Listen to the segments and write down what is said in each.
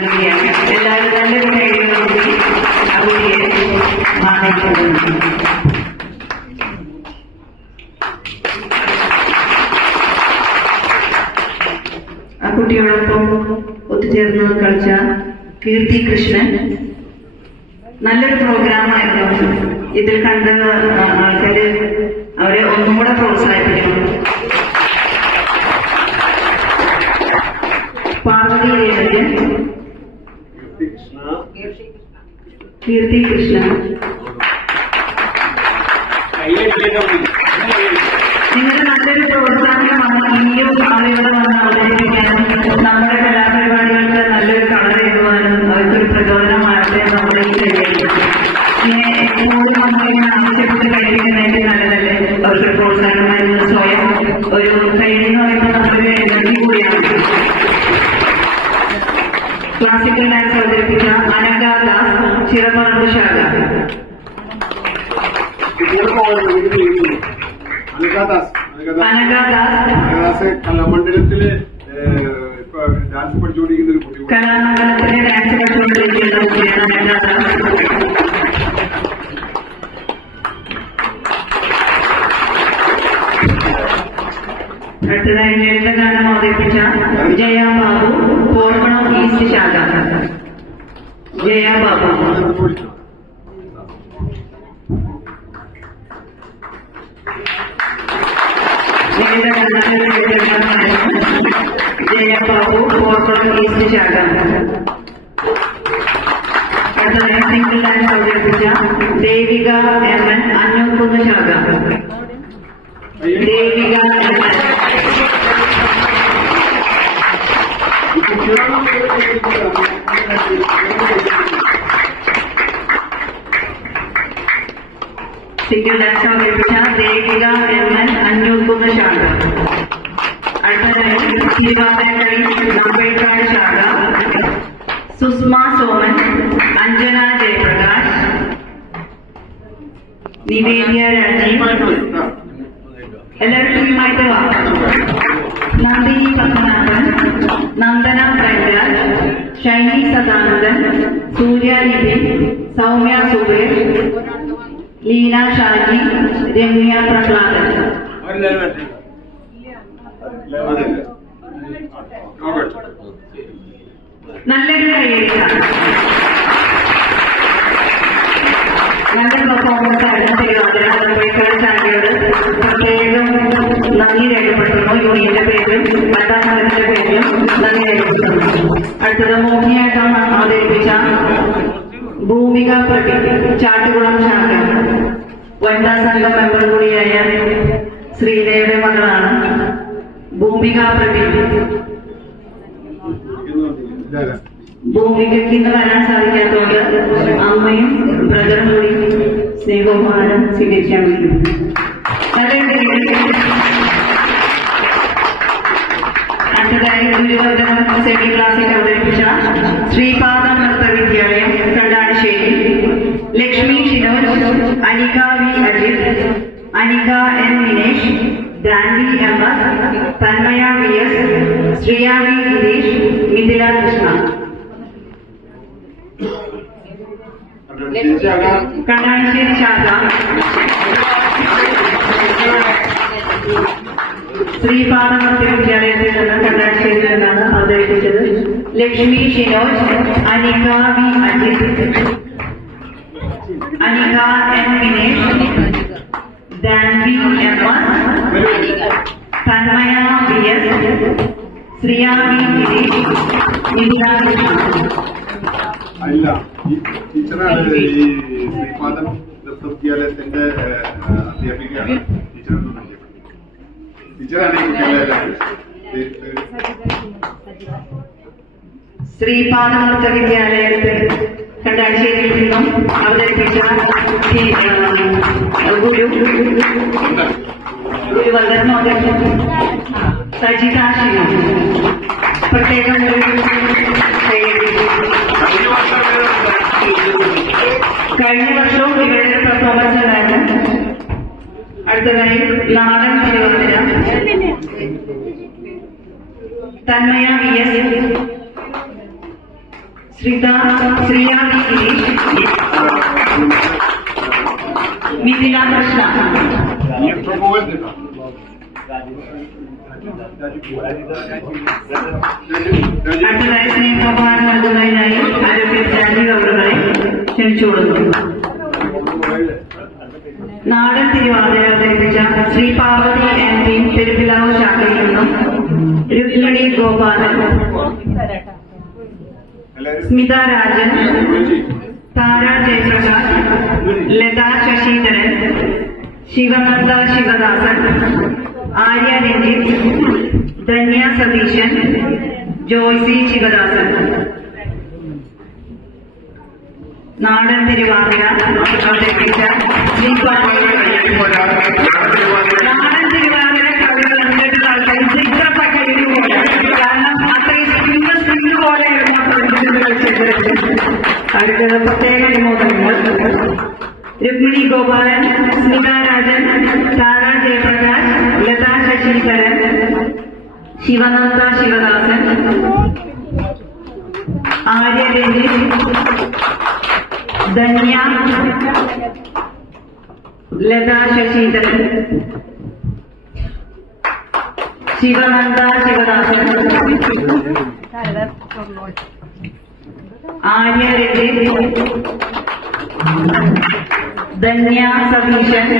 എല്ലാവരും കഴിവുകൾ ആ കുട്ടിയെ മാറിക്കൊള്ളുന്നു ആ കുട്ടിയോടൊപ്പം ഒത്തുചേർന്ന് കളിച്ച കീർത്തി കൃഷ്ണൻ. നല്ലൊരു പ്രോഗ്രാമായിരുന്നു ഇതിൽ കണ്ട ആൾക്കാര് അവരെ ഒന്നും കൂടെ പ്രോത്സാഹിപ്പിക്കണം പാർവതി രേവതി കൃഷ്ണ കീർത്തി കൃഷ്ണ നിങ്ങളുടെ നല്ലൊരു പ്രോത്സാഹനമാണ് ഇനിയും ആളുകളെ വന്ന് അവതരിപ്പിക്കാനും ഡാൻസ് പഠിച്ചുകൊണ്ടിരിക്കുന്ന ഒരു കുട്ടി ദേവിക എം എൻ അഞ്ഞൂർക്കുന്ന് ശാഖ Devika M N single dance അവതരിപ്പിച്ച ദേവിക എം എൻ അഞ്ഞൂർക്കുന്ന് ശാഖ അടുത്തതായി തിരുവാതിരക്കളി നമ്പേക്കാട് ശാഖ സുസ്മ നിവേദ്യ രാജീവ് എല്ലാവരും ടീമായിട്ട് വാ. നന്ദിനി പത്മനാഭൻ നന്ദന പ്രജ്ഞാജ് ഷൈനി സദാനന്ദൻ സൂര്യ നിതിൻ സൗമ്യ സുബേഷ് ലീന ഷാജി രമ്യ പ്രഹ്ലാദൻ. നല്ലൊരു കൈയ്യടിയാണ് നല്ല പെർഫോമൻസ് ആയിരുന്നു തിരുവാതിര അമ്പേദ്കർ ചാനലിയോട് പ്രത്യേകം നന്ദി രേഖപ്പെടുത്തുന്നു യൂണിയന്റെ പേരിലും വനിതാ സംഘത്തിന്റെ പേരിലും നന്ദി രേഖപ്പെടുത്തുന്നു ഭൂമിക പ്രതി. ചാട്ടുകുളം ശാഖ വനിതാ സംഘം മെമ്പർ കൂടിയായ ശ്രീലയുടെ മകളാണ് ഭൂമിക പ്രതി ഭൂമികയ്ക്ക് ഇന്ന് വരാൻ സാധിക്കാത്തതുകൊണ്ട് അമ്മയും ബ്രദറും കൂടി സ്നേഹോപഹാരം സ്വീകരിക്കാൻ വേണ്ടി. അടുത്തതായി ഗുരുവർദ്ധനം സെമി ക്ലാസ്സിൽ അവതരിപ്പിച്ച Sreepada Nritha Vidyalayam Kandanissery Lakshmi Shinoj Anika V. Ajith Anika N. Dinesh Dandi M. S Thanmaya V. S Sriya V. Girish Mithila Krishna. Kannassery ശാഖ ശ്രീപാദമർത്തി വിദ്യാലയത്തിൽ നിന്ന് കണ്ണാശ്ശേരിയിൽ നിന്നാണ് അവതരിപ്പിച്ചത് Lakshmi Shinoj Anika V Anika N Vinesh Danvi M Thanmaya V S Sriya V ഈ ടീച്ചറാണ് ഈ ശ്രീപാദം നൃത്ത വിദ്യാലയത്തിന്റെ അധ്യാപികയാണ് ടീച്ചറെന്ന് പരിചയപ്പെടുന്നത്. ടീച്ചറാണ് ഈ കുട്ടികളെല്ലാം ഈ- ശ്രീപാദ നൃത്ത വിദ്യാലയത്തിൽ കണ്ടാശ്ശേരിയിൽ നിന്നും അവതരിപ്പിച്ച ഗുരു. ഗുരുവന്ദനം അവതരിപ്പിച്ച സജിതാശിനും പ്രത്യേകം ഒരു. കഴിഞ്ഞ വർഷവും ഇവരുടെ പെർഫോമൻസ് ഉണ്ടായിരുന്നു. അടുത്തതായി നാടൻ തിരുവനന്തപുര Thanmaya V S Shreetha ശ്രീയാദി Girish Mithila Krishna. Niech próbować dycha. അടുത്തതായി സ്നേഹോപഹാരം നൽകുന്നതിനായി അഡ്വക്കേറ്റ് രാജീവ് അവരുടെ ക്ഷണിച്ചുകൊള്ളുന്നു നാടൻ തിരുവാതിര അവതരിപ്പിച്ച ശ്രീ പാർവതി എം പി പെരുപ്പിലാവ് ശാഖയിൽ നിന്നും രുക്മിണി ഗോപാലൻ സ്മിത രാജൻ താര ജയപ്രകാശ് ലത ശശിധരൻ ശിവനന്ദ ശിവദാസൻ ആര്യ രഞ്ജിത്ത് ധന്യ സതീശൻ ജോയ്സി ശിവദാസൻ നാടൻ തിരുവാതിര പ്രത്യേക വിനോദങ്ങൾ. രുക്മിണി ഗോപാലൻ സ്മിത ശിവനന്ദ ശിവദാസൻ ആര്യ രഞ്ജിത്ത് ധന്യ ലതാ ശശീധരൻ ശിവനന്ദ ശിവദാസൻ ആര്യ രഞ്ജിത്ത് ധന്യ സതീശൻ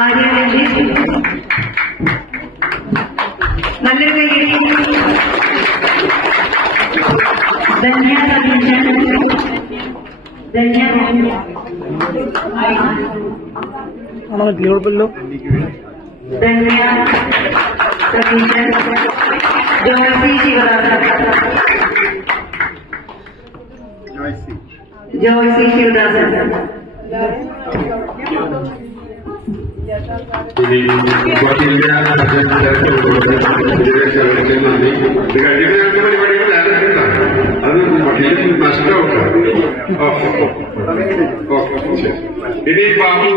ആര്യ രഞ്ജിത്ത് ധന്യ സതീശൻ ധന്യ കുഴപ്പമില്ലല്ലോ ധന്യ സതീശൻ ജോസി ശിവദാസൻ Joyce. ജോയ്സി ശിവദാസൻ ഇനി വക്കീലിന്റെ ഇതിലേക്ക് നന്ദി ഇത് കഴിഞ്ഞിട്ട് ഞങ്ങൾക്ക് പരിപാടികൾ ആരംഭിക്കാം അത് വക്കീലിന് നഷ്ടമാവും ഓക്കെ ഇനി Babu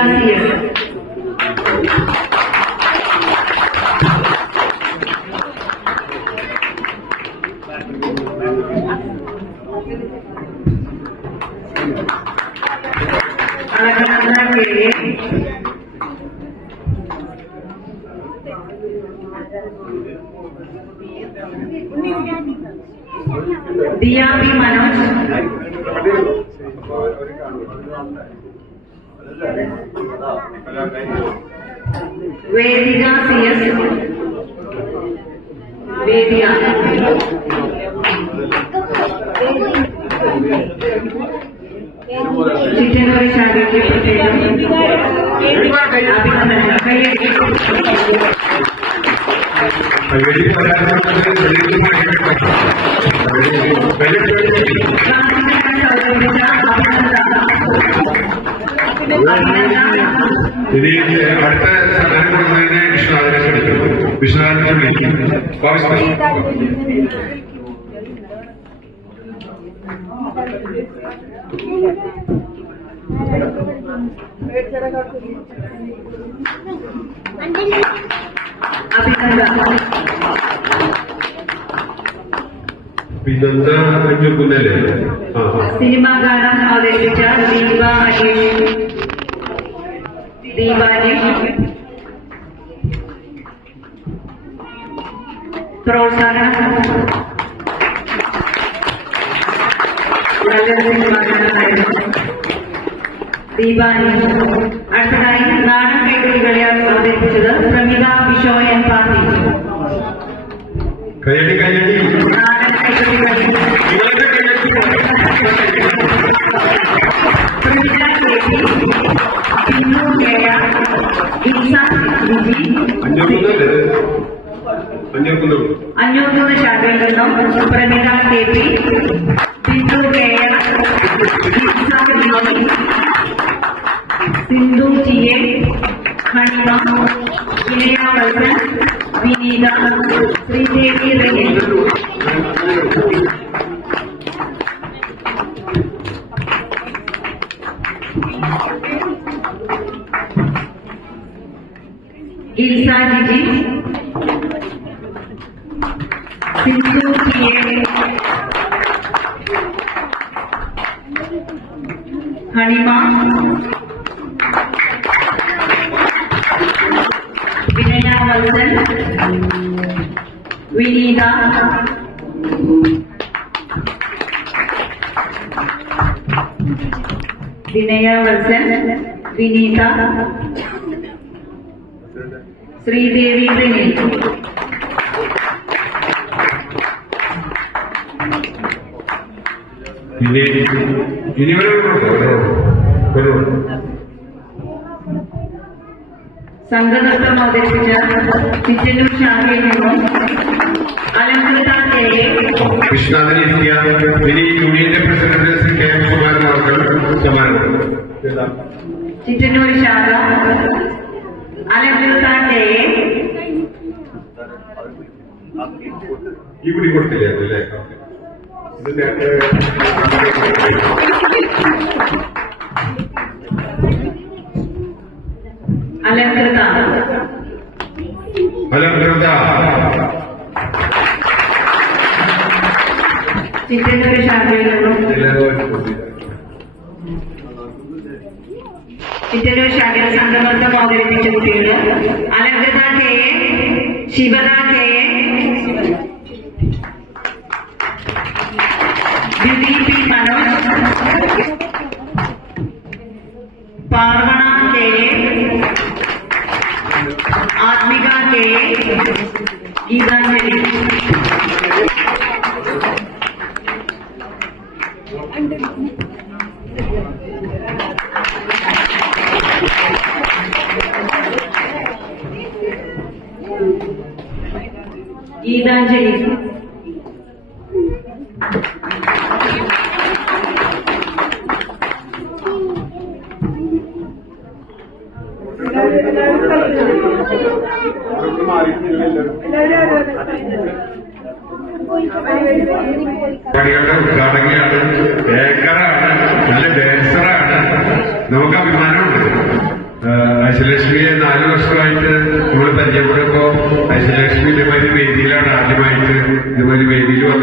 Vedika C S Alakananda K A Diya P Vedika CS वेदिया Jitendra शागिर्दी अभिनंदन। ഇനി അടുത്ത സമയം കൊടുക്കുന്നതിന് വിഷ്ണുനാഥനെ ക്ഷണിക്കുന്നു വിഷ്ണുനാഥനെ വിളിക്കും ആവശ്യം അഭിനന്ദനം പിന്നെന്താ കുന്നല്ലേ ആ ആ സിനിമാ ഗാനം അവതരിപ്പിച്ച ദീപ അനീഷ് ദീപ അനീഷ് പ്രോത്സാഹനം നല്ലൊരു സിനിമാ ഗാനമായിരുന്നു ദീപ അനീഷ് അടുത്തതായി നാടൻ കൈകളികളെ അവതരിപ്പിച്ചത് പ്രമിത ബിഷോയൻ പാർട്ടി കയ്യടി കയ്യടി നാടൻ കയ്യടി പ്രമിത കേട്ടി ബിന്ദു കേയ ഗീസ വിജി അഞ്ഞൂറുന്നല്ലേ അഞ്ഞൂറുന്നു അഞ്ഞൂറ് ശാഖയിൽ നിന്നും Pramitha K P Sindhu Viji Sindhu T A Hanima Vinaya Valsan Vineetha Sridevi Reni ഹണിമ Vinaya Valsan വിനീത വിനയ വത്സൻ വിനീത ശ്രീദേവി റിനി ഇനി ഇനി ഒരു സംഘനൃത്തം അവതരിപ്പിച്ച പിച്ചന്നൂർ ശാഖയിൽ നിന്നും അലങ്കൃത കെ. എ. കൃഷ്ണാഥൻ ഇന്ത്യ ഇനി യൂണിയന്റെ president Sree K. M. Sudhakaran അവർക്ക് സമ്മാനം. ചിറ്റന്നൂർ ശാഖ അലങ്കൃത ഈ കൂടി കൊടുത്തില്ലേ അതല്ലേ ഇത് നേരത്തെ അലങ്കൃത അവതരിപ്പിച്ച കുട്ടികൾ Alankritha K Sivada K A Dyuthi P Manoj Parvana K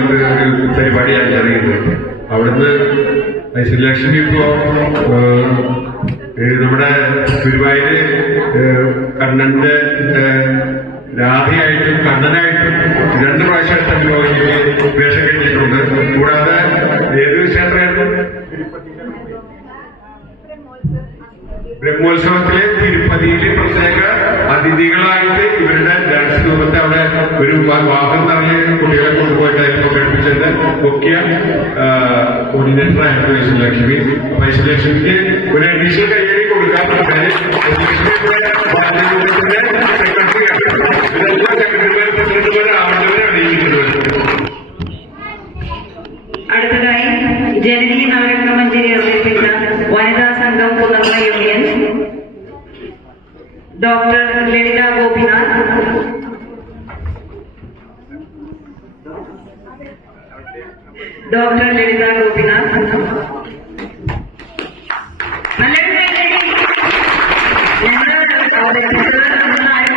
വന്നിട്ട് ഒരു പരിപാടി അറിയുന്നത് അവിടുന്ന് ഐശ്വര്യലക്ഷ്മി ഇപ്പോ നമ്മുടെ ഗുരുവായൂര് കണ്ണന്റെ രാധയായിട്ടും കണ്ണനായിട്ടും രണ്ട് പ്രാവശ്യം തമ്മിൽ വേഷം കെട്ടിയിട്ടുണ്ട്. കൂടാതെ ഏത് ക്ഷേത്രമായിരുന്നു? ബ്രഹ്മോത്സവത്തിലെ തിരുപ്പതിയിലെ പ്രത്യേക രൂപത്തെ അവിടെ ഒരു വാഹനം നിറഞ്ഞ കുട്ടികളെ കൊണ്ടുപോയിട്ട് അതിൽ പഠിപ്പിച്ചത് മുഖ്യ കോർഡിനേറ്ററായിരുന്നു ആയിരുന്നു ഐശ്വര്യലക്ഷ്മി അപ്പൊ ഐശ്വര്യലക്ഷ്മിക്ക് ഒരു അഡീഷണൽ കൈകാര്യം കൊടുക്കാൻ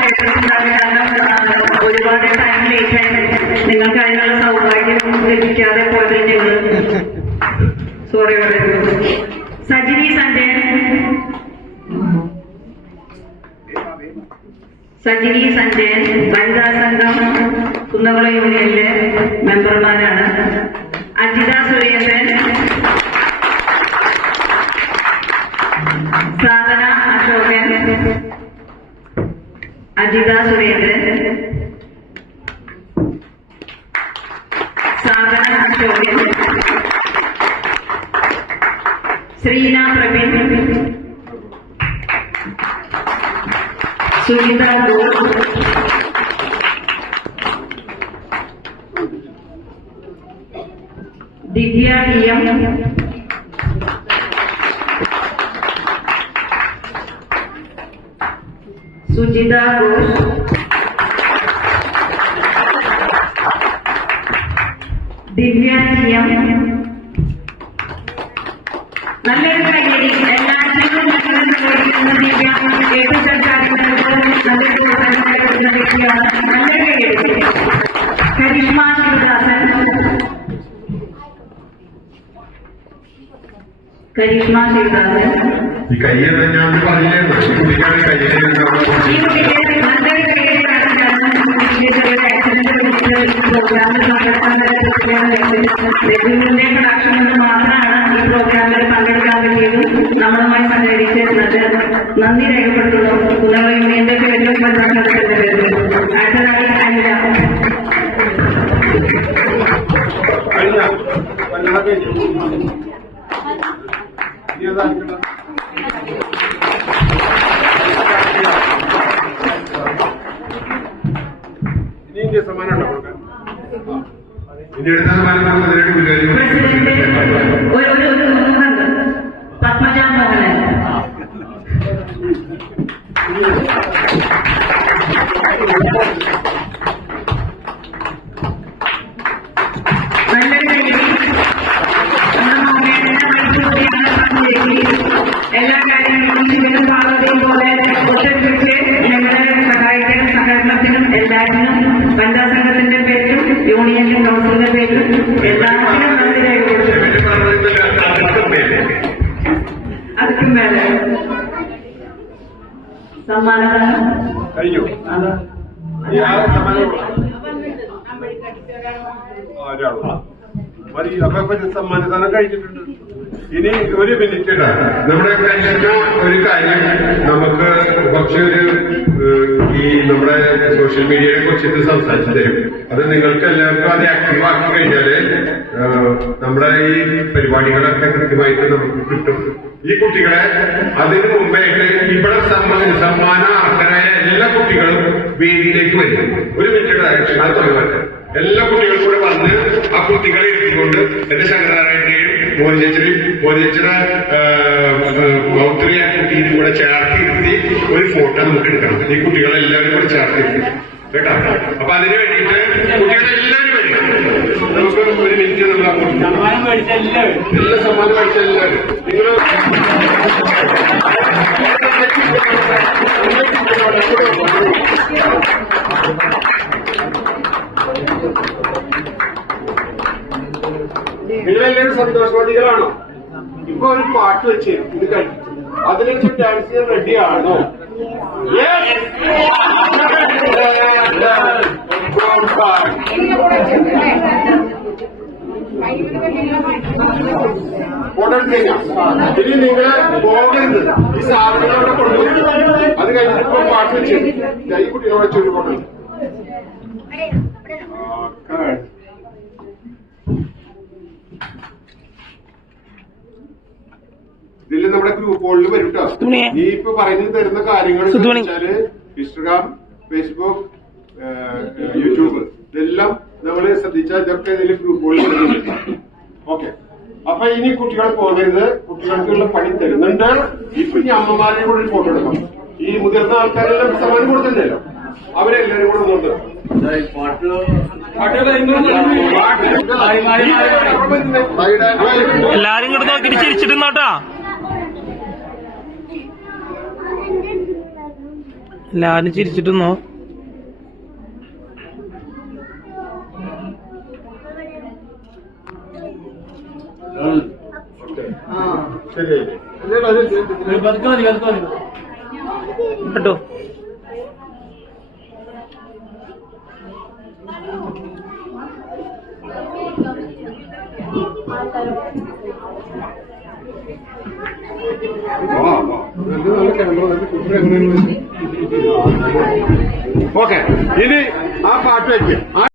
കേട്ടിട്ടുണ്ടാകും. കാരണം, ആ, ഒരുപാട് ടൈം ലേറ്റ് ആയി നിങ്ങൾക്ക് അതിനുള്ള സൗഭാഗ്യം ലഭിക്കാതെ പോയതിൽ ഞങ്ങൾ സോറി പറയുന്നു സജിനി സഞ്ജയൻ സജിനി സഞ്ജയൻ വനിതാ സംഘം കുന്നകുളം യൂണിയനിലെ മെമ്പർമാരാണ്. Ajitha Surendran Sadhana Ashokan Ajitha Surendran Sadhana Ashokan Sreena Praveen Sunitha goal Divya T M Sujitha Ghosh Divya T M നല്ലൊരു കയ്യടി എല്ലാത്തിനും നല്ലൊരു കയ്യടിക്കുന്ന ദിവ്യ ഏറ്റവും സർക്കാരിനകത്ത് നല്ലൊരു പ്രോത്സാഹനം കൊടുക്കുന്ന വ്യക്തിയാണ് നല്ലൊരു കയ്യടി കരിഷ്മ ശിവദാസൻ നല്ലൊരു കയ്യടി കാണിച്ചാണ് കുട്ടിക്ക് ചെറിയ ആക്സിഡന്റ് പ്രോഗ്രാമിൽ പങ്കെടുക്കാൻ രഘുവിന്റെ പ്രൊഡക്ഷൻ കൊണ്ട് മാത്രമാണ് ഈ പ്രോഗ്രാമിൽ പങ്കെടുക്കാൻ പറ്റിയതും നമ്മളുമായി സഹകരിച്ചിരുന്നത്. നന്ദി രേഖപ്പെടുത്തുന്നു. പുനർ യൂണിയന്റെ പേരിലും പ്രധാനത്തിന്റെ പേരിലും. അടുത്തതായി അനില കഴിഞ്ഞ വല്ലാതെ ഇനി ഇന്ത്യ സമ്മാനം ഉണ്ടോ കൊടുക്കാൻ? ഇനി അടുത്ത സമ്മാനം? നമുക്ക് അതിനായിട്ട് ഗുരുവായൂർ വനിതാ സംഘത്തിന്റെ പേരിലും യൂണിയൻ കൗൺസിലിന്റെ പേരിലും എല്ലാത്തിനും നന്ദി രേഖപ്പെടുത്തുന്നു അതിക്കും മേലെ സമ്മാനദാനം? കഴിഞ്ഞു. സമ്മാനദാനം കഴിഞ്ഞിട്ടുണ്ട്. ഇനി ഒരു മിനിറ്റ് നമ്മുടെ കഴിഞ്ഞ ഒരു കാര്യം നമുക്ക് പക്ഷേ ഒരു ഈ നമ്മുടെ സോഷ്യൽ മീഡിയയെ കുറിച്ചിട്ട് സംസാരിച്ചു തരും. അത് നിങ്ങൾക്ക് എല്ലാവർക്കും അത് ആക്റ്റീവ് ആക്കി കഴിഞ്ഞാൽ നമ്മുടെ ഈ പരിപാടികളൊക്കെ കൃത്യമായിട്ട് നമുക്ക് കിട്ടും. ഈ കുട്ടികളെ അതിന് മുമ്പായിട്ട് ഇവിടെ സമ്മാന അർഹരായ എല്ലാ കുട്ടികളും വേദിയിലേക്ക് വരും. ഒരു മിനിറ്റ് ക്ഷണാത്മകമായിട്ട് എല്ലാ കുട്ടികളും കൂടെ വന്ന് ആ കുട്ടികളെ ഇരുത്തിക്കൊണ്ട് എന്റെ ശങ്കരാറായന്റെയും മോദിച്ചേച്ചി മോദിച്ചയുടെ മൗത്രി ആ കുട്ടീനും കൂടെ ചേർത്തിരുത്തി ഒരു ഫോട്ടോ നമുക്ക് എടുക്കണം. ഈ കുട്ടികളെല്ലാവരും കൂടെ ചേർത്തിരുത്തി. കേട്ടോ? അപ്പൊ അതിന് വേണ്ടിയിട്ട് കുട്ടികളെല്ലാവരും വരും. നമുക്ക് ഒരു മിനിറ്റ് നമ്മൾ സമ്മാനം മേടിച്ച എല്ലാവരും. എല്ലാ സമ്മാനം കഴിച്ച എല്ലാവരും. നിങ്ങൾ നിങ്ങളെല്ലാവരും സന്തോഷവാദികളാണോ? ഇപ്പൊ ഒരു പാട്ട് വെച്ച് ഇത് കഴിഞ്ഞു. അതിലേക്ക് ഡാൻസ് ചെയ്യാൻ റെഡിയാണോ ഇനി നിങ്ങൾ പോകരുത്. ഈ സാധനങ്ങൾ അവിടെ കൊണ്ടുപോയി അത് കഴിഞ്ഞിട്ട് പാട്ട് വെച്ച്. ഈ കുട്ടികളോട് വെച്ചൊരു ആ, നമ്മുടെ ഗ്രൂപ്പുകളിൽ വരും കേട്ടോ. നീ ഇപ്പൊ പറഞ്ഞു തരുന്ന കാര്യങ്ങൾ. വെച്ചാൽ ഇൻസ്റ്റഗ്രാം ഫേസ്ബുക്ക് യൂട്യൂബ് ഇതെല്ലാം നമ്മൾ ശ്രദ്ധിച്ചാൽ ഇതൊക്കെ ഇതിൽ ഗ്രൂപ്പുകളിൽ ഓക്കെ അപ്പൊ ഇനി കുട്ടികൾ പോകരുത്. കുട്ടികൾക്കുള്ള പണി തരുന്നുണ്ട്. ഇപ്പൊ ഇനി അമ്മമാരുടെ കൂടെ ഒരു ഫോട്ടോ എടുക്കാം. ഈ മുതിർന്ന ആൾക്കാരെല്ലാം സമ്മാനം കൊടുത്തിട്ടുണ്ടല്ലോ അവരെല്ലാരും കൂടെ നോക്ക് മാറി എല്ലാരും കൂടെ തിരിച്ചിരിച്ചിട്ടുണ്ടോട്ടാ ചിരിച്ചിട്ടുന്നോട്ടാ എല്ലാരും ചിരിച്ചിട്ടുന്നോ കേട്ടോ ഓക്കെ